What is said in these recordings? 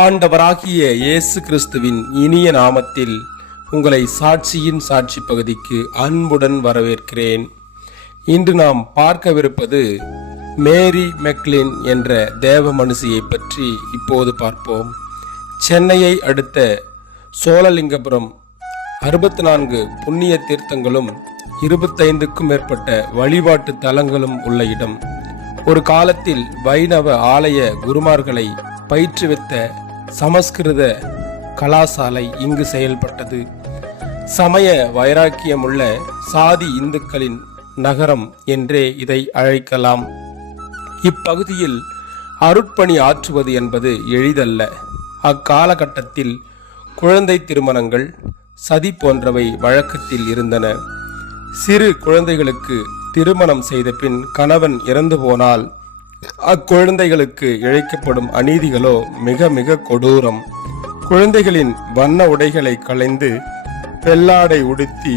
ஆண்டவராகிய இயேசு கிறிஸ்துவின் இனிய நாமத்தில் உங்களை சாட்சியின் சாட்சி பகுதிக்கு அன்புடன் வரவேற்கிறேன். இன்று நாம் பார்க்கவிருப்பது மேரி மெக்லின் என்ற தேவ மனுஷியை பற்றி இப்போது பார்ப்போம். சென்னையை அடுத்த சோழலிங்கபுரம் 64 புண்ணிய தீர்த்தங்களும் 25க்கும் மேற்பட்ட வழிபாட்டு தலங்களும் உள்ள இடம். ஒரு காலத்தில் வைணவ ஆலய குருமார்களை பயிற்றுவித்த சமஸ்கிருத கலாசாலை இங்கு செயல்பட்டது. சமய வைராக்கியமுள்ள சாதி இந்துக்களின் நகரம் என்றே இதை அழைக்கலாம். இப்பகுதியில் அருட்பணி ஆற்றுவது என்பது எளிதல்ல. அக்காலகட்டத்தில் குழந்தை திருமணங்கள், சதி போன்றவை வழக்கத்தில் இருந்தன. சிறு குழந்தைகளுக்கு திருமணம் செய்த பின் கணவன் இறந்து போனால் அக்குழந்தைகளுக்கு இழைக்கப்படும் அநீதிகளோ மிக மிக கொடூரம். குழந்தைகளின் வண்ண உடைகளை களைந்து, வெள்ளாடை உடுத்தி,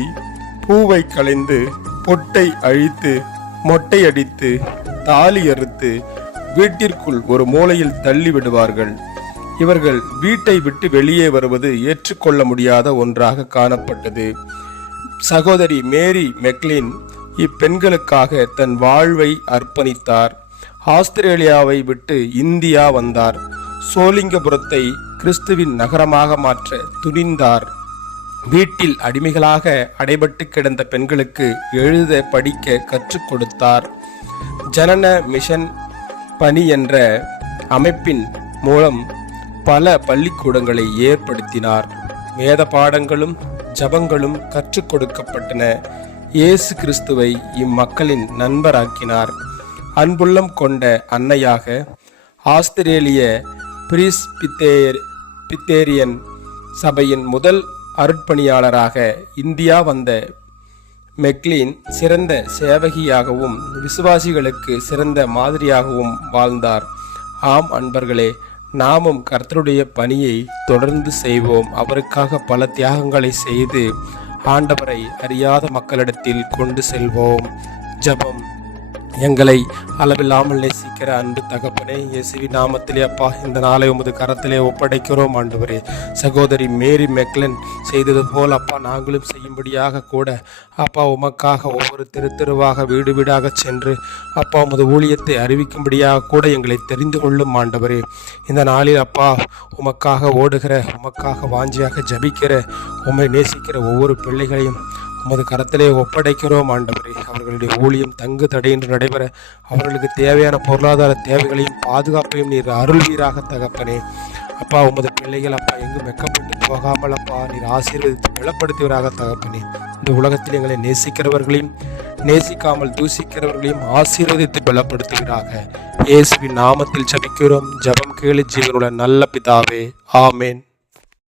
பூவை களைந்து, பொட்டை அழித்து, மொட்டை அடித்து, தாலி அறுத்து வீட்டிற்குள் ஒரு மூலையில் தள்ளி விடுவார்கள். இவர்கள் வீட்டை விட்டு வெளியே வருவது ஏற்றுக்கொள்ள முடியாத ஒன்றாக காணப்பட்டது. சகோதரி மேரி மெக்லின் இப்பெண்களுக்காக தன் வாழ்வை அர்ப்பணித்தார். ஆஸ்திரேலியாவை விட்டு இந்தியா வந்தார். சோழிங்கபுரத்தை கிறிஸ்துவின் நகரமாக மாற்ற துணிந்தார். வீட்டில் அடிமைகளாக அடைபட்டு கிடந்த பெண்களுக்கு எழுத படிக்க கற்றுக் கொடுத்தார். ஜனன மிஷன் பணி என்ற அமைப்பின் மூலம் பல பள்ளிக்கூடங்களை ஏற்படுத்தினார். வேத பாடங்களும் ஜபங்களும் கற்றுக் கொடுக்கப்பட்டன. இயேசு கிறிஸ்துவை இம்மக்களின் நண்பராக்கினார். அன்புள்ளம் கொண்ட அன்னையாக ஆஸ்திரேலிய பித்தேரியன் சபையின் முதல் அருட்பணியாளராக இந்தியா வந்த மெக்லின் சிறந்த சேவகியாகவும் விசுவாசிகளுக்கு சிறந்த மாதிரியாகவும் வாழ்ந்தார். ஆம் அன்பர்களே, நாமும் கர்த்தருடைய பணியை தொடர்ந்து செய்வோம். அவருக்காக பல தியாகங்களை செய்து ஆண்டவரை அறியாத மக்களிடத்தில் கொண்டு செல்வோம். ஜெபம். எங்களை அளவில்லாமல் நேசிக்கிற அன்பு தகப்பனே, இயேசுவின் நாமத்திலே அப்பா, இந்த நாளை உமது கரத்திலே ஒப்படைக்கிறோம் ஆண்டவரே. சகோதரி மேரி மெக்லின் செய்தது போல் அப்பா நாங்களும் செய்யும்படியாக கூட அப்பா உமக்காக ஒவ்வொரு தெருவாக வீடு வீடாக சென்று அப்பா உமது ஊழியத்தை அறிவிக்கும்படியாக கூட எங்களை தெரிந்து கொள்ளும் ஆண்டவரே. இந்த நாளில் அப்பா உமக்காக ஓடுகிற, உமக்காக வாஞ்சியாக ஜபிக்கிற, உம்மை நேசிக்கிற ஒவ்வொரு பிள்ளைகளையும் உமது கரத்திலே ஒப்படைக்கிறோம் ஆண்டவரே. அவர்களுடைய ஊழியம் தங்கு தடையின்றி நடைபெற அவர்களுக்கு தேவையான பொருளாதார தேவைகளையும் பாதுகாப்பையும் நீர் அருள்வீராக தகப்பனே. அப்பா உமது பிள்ளைகள் அப்பா எங்கும் வெக்கப்பட்டு போகாமல் அப்பா நீர் ஆசீர்வதித்து பலப்படுத்துவீராக தகப்பனே. இந்த உலகத்தில் எங்களை நேசிக்கிறவர்களையும் நேசிக்காமல் தூசிக்கிறவர்களையும் ஆசீர்வதித்து பலப்படுத்துவீராக. இயேசுவின் நாமத்தில் ஜெபிக்கிறோம். ஜெபம் கேளு ஜீவனுள்ள நல்ல பிதாவே. ஆமேன்.